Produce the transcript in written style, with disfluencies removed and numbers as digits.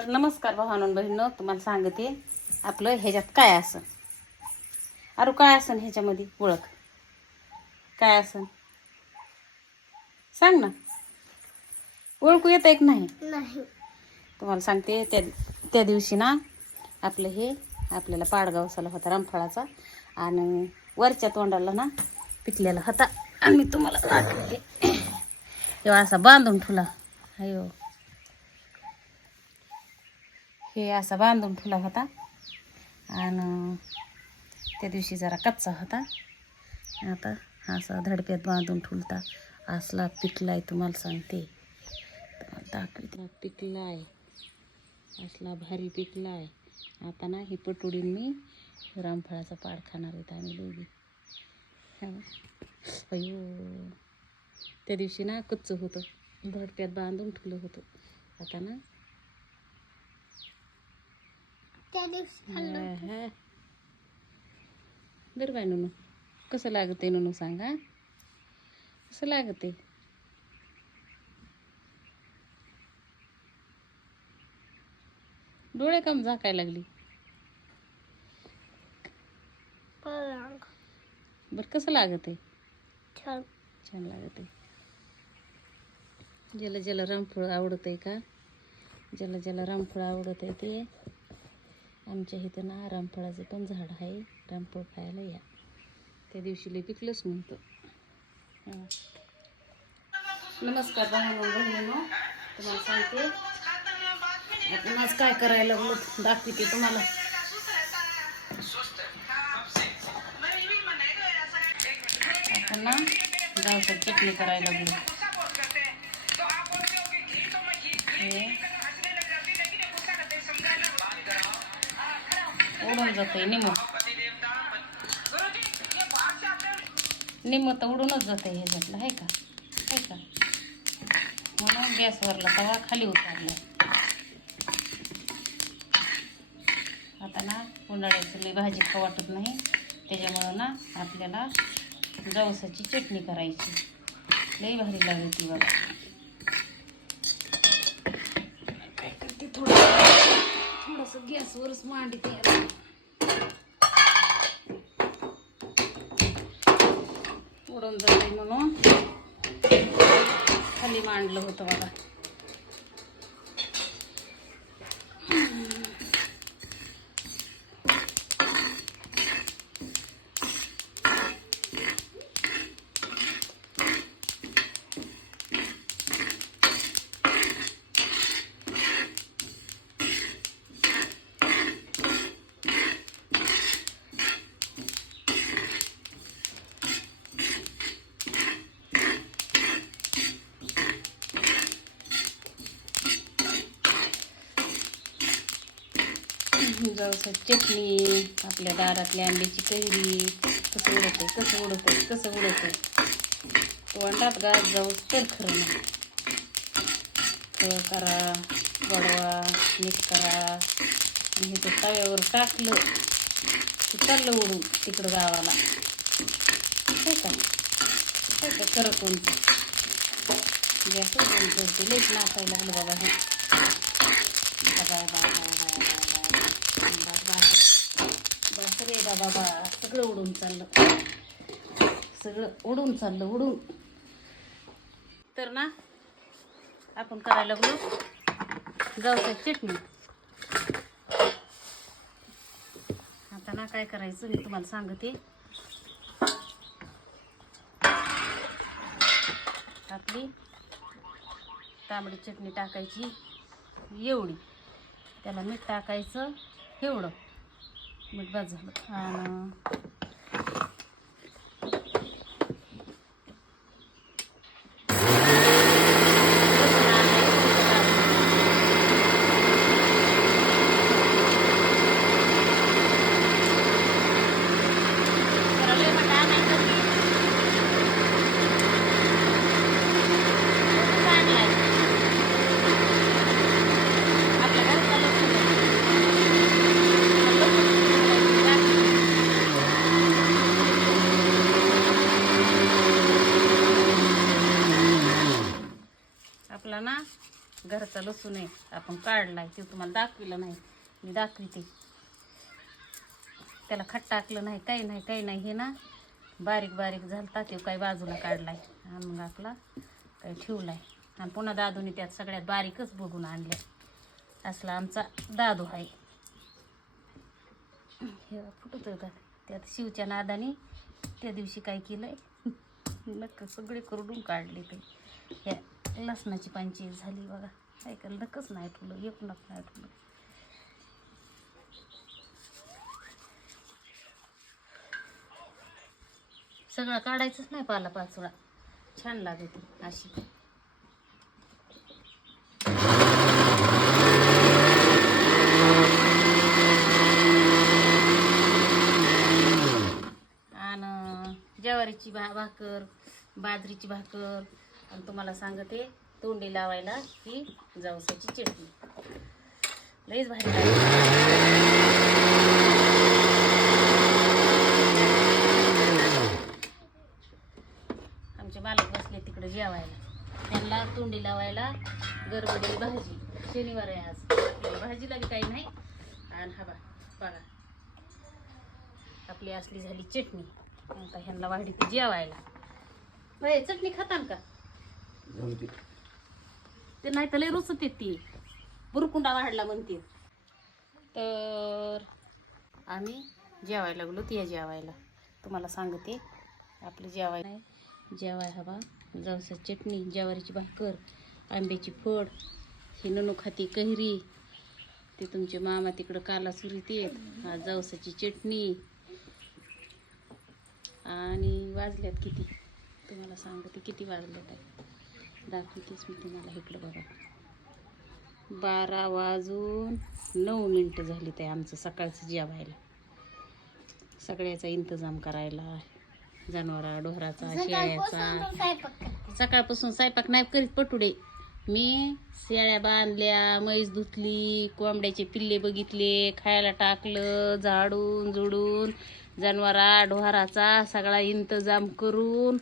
तर नमस्कार भावांनो बहिणींनो, तुम्हाला सांगते आपलं ह्याच्यात काय असन. अरे काय असन ह्याच्यामध्ये, ओळख काय असन सांग ना. ओळखू येत एक नाही तुम्हाला सांगते. त्या दिवशी ना आपलं हे आपल्याला पाडगावसाला होता रामफळाचा, आणि वरच्या तोंडाला ना पिकलेला होता. आम्ही तुम्हाला दाखवते. तेव्हा असा बांधून ठेवला. अयो, हे असा बांधून ठेवला होता. आणि त्या दिवशी जरा कच्चा होता. आता असा धडक्यात बांधून ठेवता. असला पिकलाय तुम्हाला सांगते. दाखवते पिकलाय, असला भारी पिकलाय. आता ना ही पटोडीन मी रामफळाचा पाड खाणार आहेत आम्ही दोघी. अयो, त्या दिवशी ना कच्चं होतं, धडक्यात बांधून ठेवलं होतं. आता ना त्या दिवशी बरं बाय नुनू, कसं लागते नुनू सांगा, कसं लागते. डोळे कम झाकायला लागली. बरं कसं लागते. छान छान लागते. ज्याला ज्याला रामफळ आवडत आहे का, ज्याला ज्याला रामफळ आवडत आहे ते आमच्या इथं ना रामफळाचं पण झाड आहे. रामफळ खायला या. त्या दिवशी लई पिकलंच नव्हतं. नमस्कार भावांनो बहिणींनो, तुम्हाला सांगते आपण आज काय करायला लागलो दाखवते तुम्हाला. आपण ना गावची चटणी करायला लागलो. उडून जाते निम तर उडूनच जाते ह्याच्यातलं, आहे का आहे का. म्हणून गॅसवरला तवा खाली उतारला. आता ना उन्हाळ्याचं लई भाजी खाऊ वाटत नाही, त्याच्यामुळं ना आपल्याला जवसाची चटणी करायची. लई भारी लागते बघा. काय करते, थोडंसं गॅसवरच मांडते. उडून जाते म्हणून खाली मांडलं होतं बघा. जवसाची चटणी, आपल्या दारातल्या आंब्याची कैरी. कसं उडत आहे, कसं उडत आहे, कसं उडत आहे. तोंडात गाज जाऊस तर खरं नाही. फळ करा, गोडवा मीठ करा, आणि हे ते तव्यावर टाकलं की चाललं उडून तिकडं गावाला. काय का काय का खरं कोणतं गॅस बंद करते. लेच नाचायला लागलं बाबा. हे बस रे बाबा, सगळं उडून चाललं, सगळं उडून चाललं उडून. तर ना आपण करायला लागलो जवसाची चटणी. आता ना काय करायचं मी तुम्हाला सांगते. आपली तांबडी चटणी टाकायची एवढी, त्याला मीठ टाकायचं एवढं, मीठ बस झालं. आणि बाजारचा लसूण आहे आपण काढलाय ते तुम्हाला दाखविलं नाही, मी दाखविते. त्याला खट टाकलं नाही, काही नाही काही नाही, हे ना बारीक बारीक झालता ते काही बाजूला काढलाय आणि मग आपला काही ठेवलाय. आणि पुन्हा दादूने त्यात सगळ्यात बारीकच बघून आणले. असला आमचा दादू आहे. हे फुटत होतात त्यात शिवच्या नादाने त्या दिवशी काय केलंय नक्क सगळे करून काढले. ते ह्या लसणाची पंचायत झाली बघा. काय केलं नकच नाही ठुलं, एक नक नाही ठुलं. सगळं काढायचंच नाही पाला पाचोळा, छान लागते अशी. आणि ज्वारीची भाकर, बाजरीची भाकर, आणि तुम्हाला सांगते तोंडी लावायला ही जवसाची चटणी लईच भारी लागते. आमचे मालक बसले तिकडे जेवायला, त्यांना तोंडी लावायला गरबडी भाजी. शनिवार आहे आज, भाजीला बी काही नाही. आणि हा बघा आपली असली झाली चटणी. आता ह्यांना वाढी ती जेवायला. बाई चटणी खातान का ते? नाही तर लय रुचत ती, बुरकुंडा वाढला म्हणते. तर आम्ही जेवायला लागलो. ते जेवायला तुम्हाला सांगते आपलं जेवाय नाही. जेवाय हवा जवसा चटणी, ज्वारीची भाकर, आंब्याची फोड, ही ननू खाती कैरी, ते तुमचे मामा तिकडं काला सुरीत येत, आज जवसाची चटणी. आणि वाजल्यात किती तुम्हाला सांगते, किती वाजल्यात आहे दाखवतेच मी तुम्हाला. इकडं बघा 12:09 झाली. ते आमचं सकाळचं जेवायला, सगळ्याचा इंतजाम करायला, जनावरा डोहराचा शेळ्याचा. सकाळपासून स्वयंपाक नाही करीत पटुडे मी. शेळ्या बांधल्या, म्हैस धुतली, कोंबड्याचे पिल्ले बघितले, खायला टाकलं, झाडून झुडून जनावरा डोहाराचा सगळा इंतजाम करून